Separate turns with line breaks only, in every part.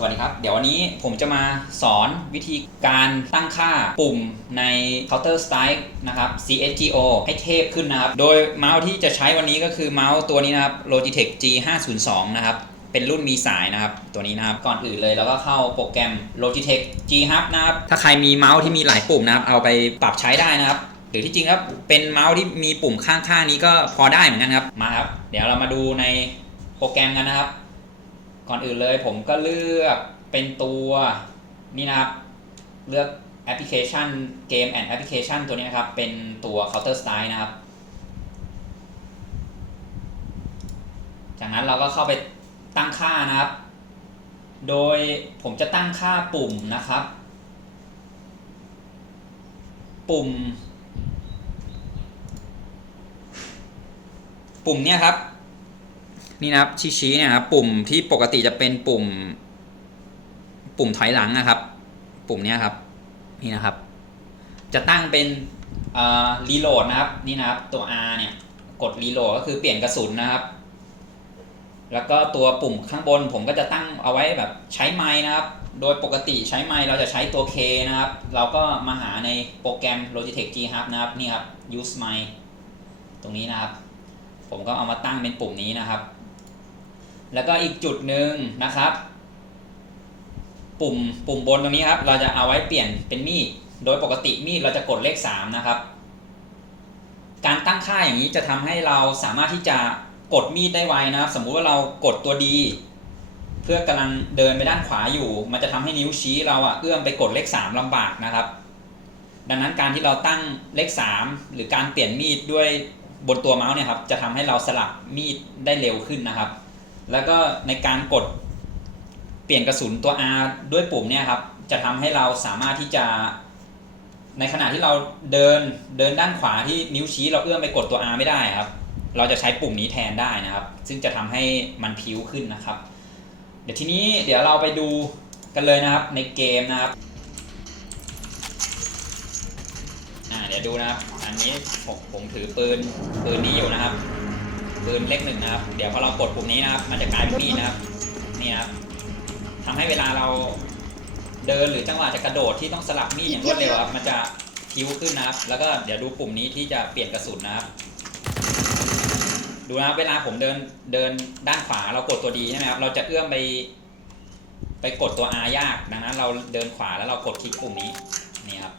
สวัสดีครับ เดี๋ยววันนี้ผมจะมาสอนวิธีการตั้งค่าปุ่มใน Counter Strike นะครับ CSGO ให้เทพขึ้นนะครับ โดยเมาส์ที่จะใช้วันนี้ก็คือเมาส์ตัวนี้นะครับ Logitech G502 นะครับ เป็นรุ่นมีสายนะครับ ตัวนี้นะครับ ก่อนอื่นเลยแล้วก็เข้าโปรแกรม Logitech G Hub นะครับ ถ้าใครมีเมาส์ที่มีหลายปุ่มนะครับ เอาไปปรับใช้ได้นะครับ หรือที่จริงครับ เป็นเมาส์ที่มีปุ่มข้างๆนี้ก็พอได้เหมือนกันครับ มาครับ เดี๋ยวเรามาดูในโปรแกรมกันนะครับ ก่อนอื่นเลยผมก็เลือกเป็นตัวนี่นะครับเลือกแอปพลิเคชันเกมแอนด์แอปพลิเคชันตัวนี้นะครับ เป็นตัว Counter Strike นะครับ จากนั้นเราก็เข้าไปตั้งค่านะครับ โดยผมจะตั้งค่าปุ่มนะครับ ปุ่ม ปุ่มเนี่ยครับ นี่นะครับชี้ชี้เนี่ยนะครับปุ่มที่ปกติจะเป็นปุ่ม ปุ่มถอยหลังนะครับ ปุ่มนี้ครับนี่นะครับ จะตั้งเป็นรีโหลดนะครับนี่นะครับตัว R เนี่ยกดรีโหลดก็คือเปลี่ยนกระสุนนะครับ แล้วก็ตัวปุ่มข้างบนผมก็จะตั้งเอาไว้แบบใช้ไม้นะครับ โดยปกติใช้ไม้เราจะใช้ตัว K นะครับ เราก็มาหาในโปรแกรม Logitech G Hub นะครับนี่ครับ use mic ตรงนี้นะครับ ผมก็เอามาตั้งเป็นปุ่มนี้นะครับ แล้วก็อีกจุดหนึ่งนะครับ ปุ่มปุ่มบนตรงนี้ครับ เราจะเอาไว้เปลี่ยนเป็นมีด โดยปกติมีดเราจะกดเลข 3 นะครับ การตั้งค่าอย่างนี้จะทำให้เราสามารถที่จะกดมีดได้ไวนะครับ สมมุติว่าเรากดตัวดีเพื่อกำลังเดินไปด้านขวาอยู่ มันจะทำให้นิ้วชี้เราอะเอื้อมไปกดเลข 3ลำบากนะครับ ดังนั้นการที่เราตั้งเลข 3 หรือการเปลี่ยนมีดด้วยบนตัวเมาส์เนี่ยครับ จะทำให้เราสลับมีดได้เร็วขึ้นนะครับ แล้วก็ในการกดเปลี่ยนกระสุนตัว R ด้วยปุ่มเนี่ยครับ จะทำให้เราสามารถที่จะ ในขณะที่เราเดินเดินด้านขวาที่นิ้วชี้เราเอื้อมไปกดตัว R ไม่ได้ครับ เราจะใช้ปุ่มนี้แทนได้นะครับ ซึ่งจะทำให้มันพิ้วขึ้นนะครับ เดี๋ยวทีนี้เดี๋ยวเราไปดูกันเลยนะครับในเกมนะครับอ่าเดี๋ยวดูนะครับ อันนี้ผมผมถือปืนปืนนี้อยู่นะครับ ปืนเล็กหนึ่งนะครับ เดี๋ยวพอเรากดปุ่มนี้นะครับ มันจะกลายเป็นมีดนะครับ นี่นะครับทำให้เวลาเราเดินหรือจังหวะจะกระโดดที่ต้องสลับมีดอย่างรวดเร็วครับ มันจะพิ้วขึ้นนะครับ แล้วก็เดี๋ยวดูปุ่มนี้ที่จะเปลี่ยนกระสุนนะครับ ดูนะครับเวลาผมเดินเดินด้านขวาเรากดตัวดีใช่ไหมครับ เราจะเอื้อมไป ไปกดตัว R ยาก ดังนั้นเราเดินขวาแล้วเรากดคลิกปุ่มนี้ นี่ครับ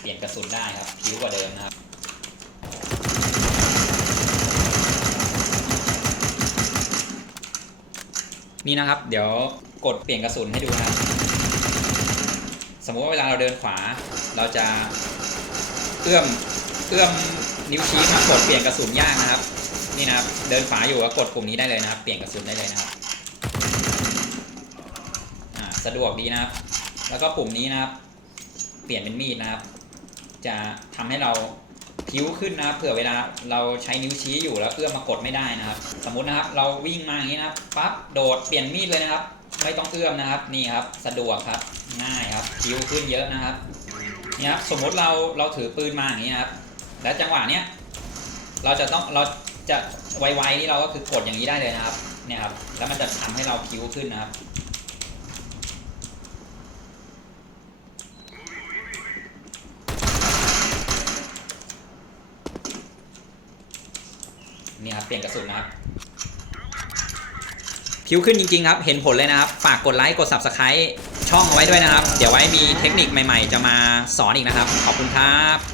เปลี่ยนกระสุนได้ครับพิ้วกว่าเดิมนะครับ นี่นะครับ เดี๋ยวกดเปลี่ยนกระสุนให้ดูนะครับ สมมุติว่าเวลาเราเดินขวา เราจะเอื้อมเอื้อมนิ้วชี้มากดเปลี่ยนกระสุนยากนะครับ นี่นะครับ เดินขวาอยู่ก็กดปุ่มนี้ได้เลยนะครับ เปลี่ยนกระสุนได้เลยนะครับอ่าสะดวกดีนะครับ แล้วก็ปุ่มนี้นะครับ เปลี่ยนเป็นมีดนะครับ จะทำให้เรา พิ้วขึ้นนะครับเผื่อเวลาเราใช้นิ้วชี้อยู่แล้วเอื้อมมากดไม่ได้นะครับ สมมุตินะครับเราวิ่งมาอย่างนี้นะครับปั๊บโดดเปลี่ยนมีดเลยนะครับ ไม่ต้องเอื้อมนะครับนี่ครับสะดวกครับง่ายครับพิ้วขึ้นเยอะนะครับนี่ครับสมมุติเราเราถือปืนมาอย่างนี้นะครับ แล้วจังหวะเนี้ยเราจะต้องเราจะไวๆนี่เราก็คือกดอย่างนี้ได้เลยนะครับเนี่ยครับแล้วมันจะทำให้เราพิ้วขึ้นนะครับ นี่ครับเปลี่ยนกระสุนนะครับพิ้วขึ้นจริงๆครับ เห็นผลเลยนะครับ ฝากกดไลค์กด Subscribe ช่องเอาไว้ด้วยนะครับ เดี๋ยวไว้มีเทคนิคใหม่ๆ จะมาสอนอีกนะครับ ขอบคุณครับ